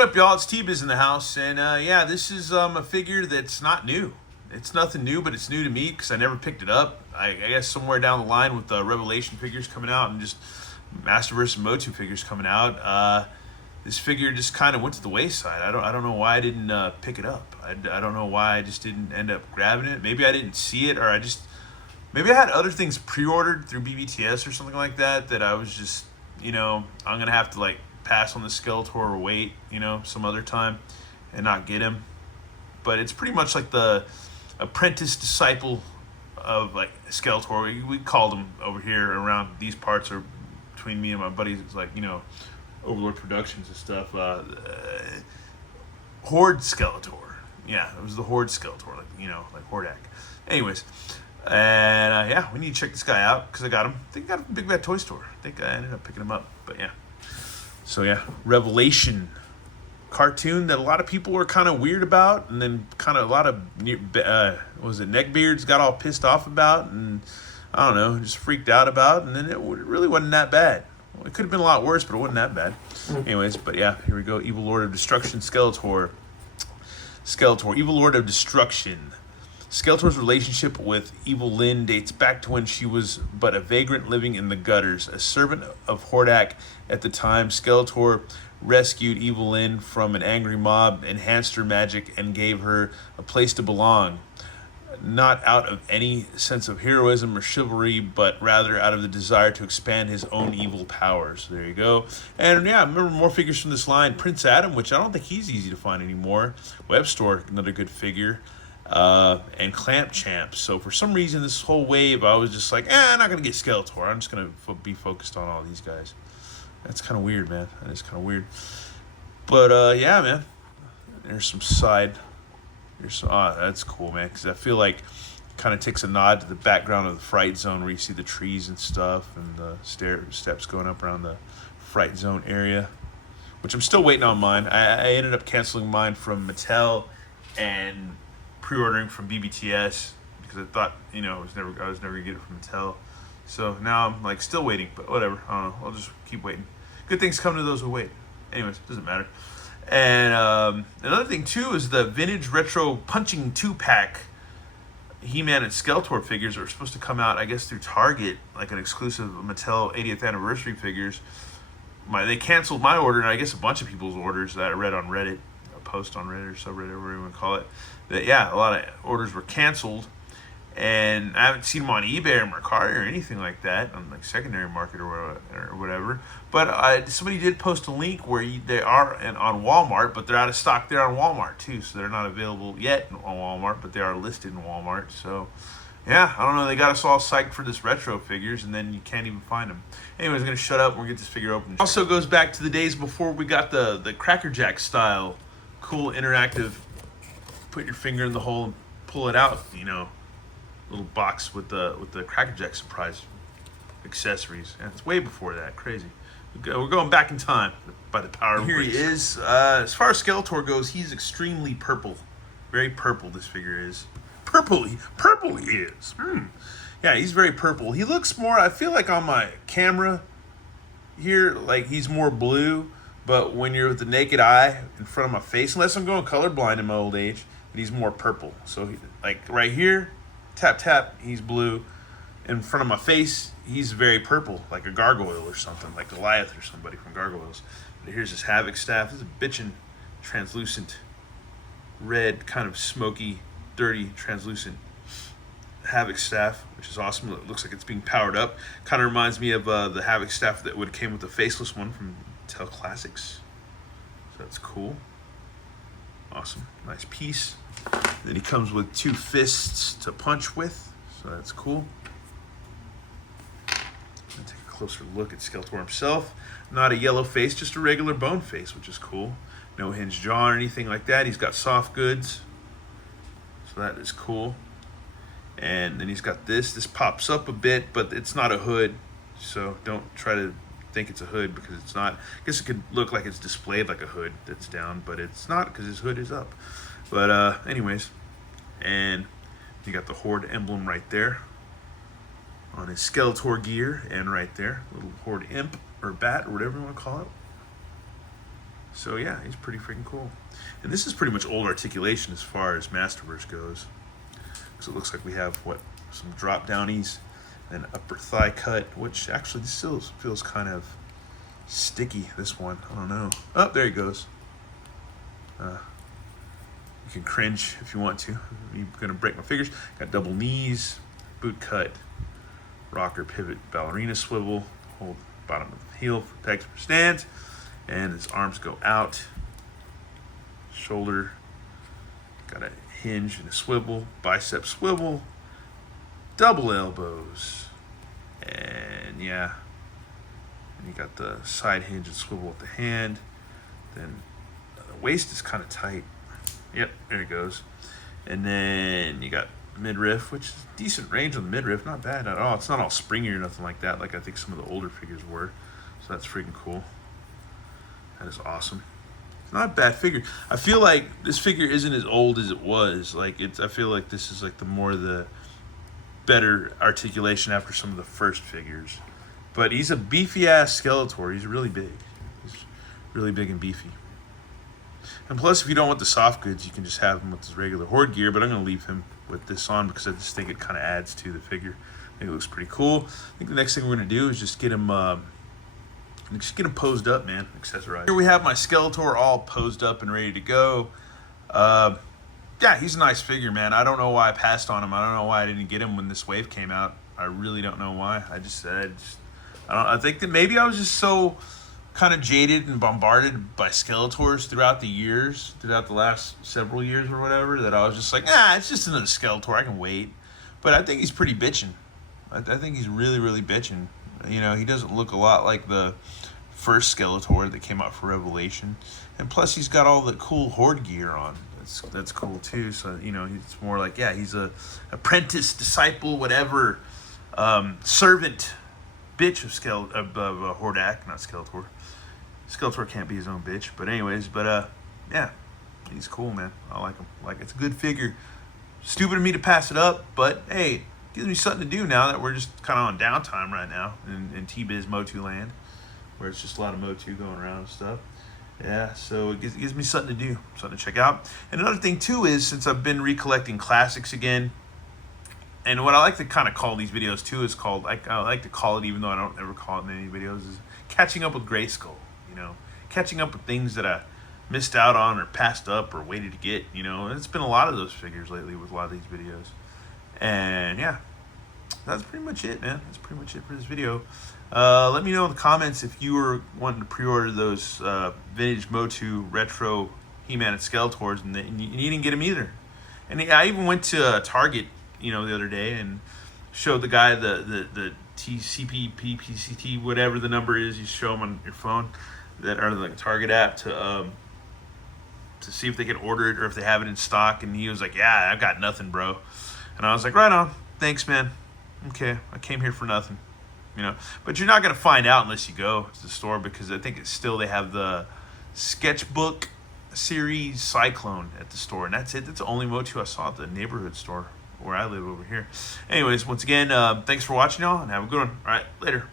What up, y'all? It's T-Biz in the house, and yeah, this is a figure that's not new. It's nothing new, but it's new to me because I never picked it up. I guess somewhere down the line with the Revelation figures coming out and just Masterverse and Motu figures coming out, this figure just kind of went to the wayside. I don't know why I didn't pick it up. I don't know why I just didn't end up grabbing it. Maybe I didn't see it, or maybe I had other things pre-ordered through BBTS or something like that that I was just, I'm gonna have to like pass on the Skeletor or wait, some other time and not get him. But it's pretty much like the apprentice disciple of like Skeletor. We called him over here around these parts, or between me and my buddies. It's like, Overlord Productions and stuff. Horde Skeletor. Yeah, it was the Horde Skeletor, like Hordak. Anyways, and yeah, we need to check this guy out because I got him. I think I got him from Big Bad Toy Store. I think I ended up picking him up, but yeah. So yeah, Revelation cartoon that a lot of people were kind of weird about, and then kind of a lot of neckbeards got all pissed off about, and I don't know, just freaked out about, and then it really wasn't that bad. Well, it could have been a lot worse, but it wasn't that bad. Anyways, but yeah, here we go. Evil Lord of Destruction, Skeletor, Evil Lord of Destruction. Skeletor's relationship with Evil Lyn dates back to when she was but a vagrant living in the gutters. A servant of Hordak at the time, Skeletor rescued Evil Lyn from an angry mob, enhanced her magic, and gave her a place to belong. Not out of any sense of heroism or chivalry, but rather out of the desire to expand his own evil powers. There you go. And yeah, remember more figures from this line. Prince Adam, which I don't think he's easy to find anymore. Web Store, another good figure. And Clamp Champ. So for some reason, this whole wave, I was just like, I'm not going to get Skeletor. I'm just going to be focused on all these guys. That's kind of weird, man. That is kind of weird. But yeah, man. There's some side. That's cool, man. Because I feel like it kind of takes a nod to the background of the Fright Zone where you see the trees and stuff and the steps going up around the Fright Zone area. Which I'm still waiting on mine. I ended up canceling mine from Mattel and pre-ordering from BBTS because I thought, I was never gonna get it from Mattel. So now I'm like still waiting, but whatever. I don't know. I'll just keep waiting. Good things come to those who wait. Anyways, doesn't matter. And another thing too is the vintage retro punching 2-pack He-Man and Skeletor figures that were supposed to come out, I guess, through Target, like an exclusive Mattel 80th anniversary figures. They canceled my order, and I guess a bunch of people's orders that I read on Reddit, a post on Reddit or subreddit, whatever you want to call it. That yeah, a lot of orders were canceled, and I haven't seen them on eBay or Mercari or anything like that on like secondary market or whatever. But somebody did post a link where they are on Walmart, but they're out of stock there on Walmart too, so they're not available yet on Walmart, but they are listed in Walmart. So yeah, I don't know. They got us all psyched for this retro figures, and then you can't even find them. Anyways, I'm gonna shut up and we'll get this figure open. Also goes back to the days before we got the Cracker Jack style, cool interactive. Put your finger in the hole and pull it out, little box with the Cracker Jack surprise accessories. And it's way before that. Crazy. We're going back in time by the power of Here he is. As far as Skeletor goes, he's extremely purple. Very purple, this figure is. Purple he is. Yeah, he's very purple. He looks more, I feel like on my camera here, like he's more blue. But when you're with the naked eye in front of my face, unless I'm going colorblind in my old age, he's more purple. So like right here, tap, he's blue. In front of my face, he's very purple, like a gargoyle or something, like Goliath or somebody from Gargoyles. But here's his Havoc staff. This is a bitchin' translucent, red, kind of smoky, dirty, translucent Havoc staff, which is awesome. It looks like it's being powered up. Kind of reminds me of the Havoc staff that would have came with the faceless one from Mattel Classics. So that's cool. Awesome. Nice piece. Then he comes with 2 fists to punch with. So that's cool. Take a closer look at Skeletor himself. Not a yellow face, just a regular bone face, which is cool. No hinged jaw or anything like that. He's got soft goods. So that is cool. And then he's got this. This pops up a bit, but it's not a hood. So don't try to think it's a hood because it's not. I guess it could look like it's displayed like a hood that's down, but it's not because his hood is up. But anyways, and you got the Horde emblem right there on his Skeletor gear, and right there, little Horde imp or bat or whatever you want to call it. So yeah, he's pretty freaking cool. And this is pretty much old articulation as far as Masterverse goes. So it looks like we have some drop downies, and upper thigh cut, which actually still feels kind of sticky. This one, I don't know. Oh, there he goes. You can cringe if you want to. I'm gonna break my fingers. Got double knees, boot cut, rocker pivot, ballerina swivel, hold bottom of the heel for pegs for stands, and his arms go out. Shoulder, got a hinge and a swivel, bicep swivel, double elbows, and yeah, and you got the side hinge and swivel with the hand. Then the waist is kind of tight. Yep, there it goes. And then you got midriff, which is decent range on the midriff, not bad at all. It's not all springy or nothing like that, like I think some of the older figures were. So that's freaking cool. That is awesome. It's not a bad figure. I feel like this figure isn't as old as it was. Like I feel like this is like the better articulation after some of the first figures. But he's a beefy ass Skeletor. He's really big. He's really big and beefy. And plus, if you don't want the soft goods, you can just have him with his regular Horde gear. But I'm going to leave him with this on because I just think it kind of adds to the figure. I think it looks pretty cool. I think the next thing we're going to do is just get him posed up, man, accessorized. Here we have my Skeletor all posed up and ready to go. Yeah, he's a nice figure, man. I don't know why I passed on him. I don't know why I didn't get him when this wave came out. I really don't know why. I think that maybe I was just so kind of jaded and bombarded by Skeletors throughout the last several years or whatever, that I was just like, it's just another Skeletor, I can wait. But I think he's pretty bitchin'. I think he's really, really bitchin'. You know, he doesn't look a lot like the first Skeletor that came out for Revelation. And plus, he's got all the cool Horde gear on. That's cool, too. So, you know, it's more like, he's a apprentice, disciple, whatever, servant, bitch of Hordak, not Skeletor. Skeletor can't be his own bitch, but anyways, yeah, he's cool, man. I like him. Like, it's a good figure. Stupid of me to pass it up, but hey, gives me something to do now that we're just kind of on downtime right now in T-Biz Motu land, where it's just a lot of Motu going around and stuff. Yeah, so it gives me something to do, something to check out. And another thing too is, since I've been recollecting classics again, and what I like to kind of call these videos too is called, I like to call it, even though I don't ever call it in any videos, is catching up with Grayskull. You know, catching up with things that I missed out on or passed up or waited to get. You know, and it's been a lot of those figures lately with a lot of these videos. And yeah, that's pretty much it, man. That's pretty much it for this video. Let me know in the comments if you were wanting to pre-order those vintage Motu retro He-Man and Skeletors, and you didn't get them either. And I even went to Target, you know, the other day and showed the guy the TCP, PCT, whatever the number is. You show them on your phone that are like Target app to see if they can order it or if they have it in stock. And he was like, "Yeah, I've got nothing, bro." And I was like, "Right on, thanks, man. Okay, I came here for nothing." You know, but you're not gonna find out unless you go to the store, because I think it's still, they have the Sketchbook series Cyclone at the store, and that's it. That's the only Motu I saw at the neighborhood store where I live over here. Anyways, once again, thanks for watching, y'all, and have a good one. All right, later.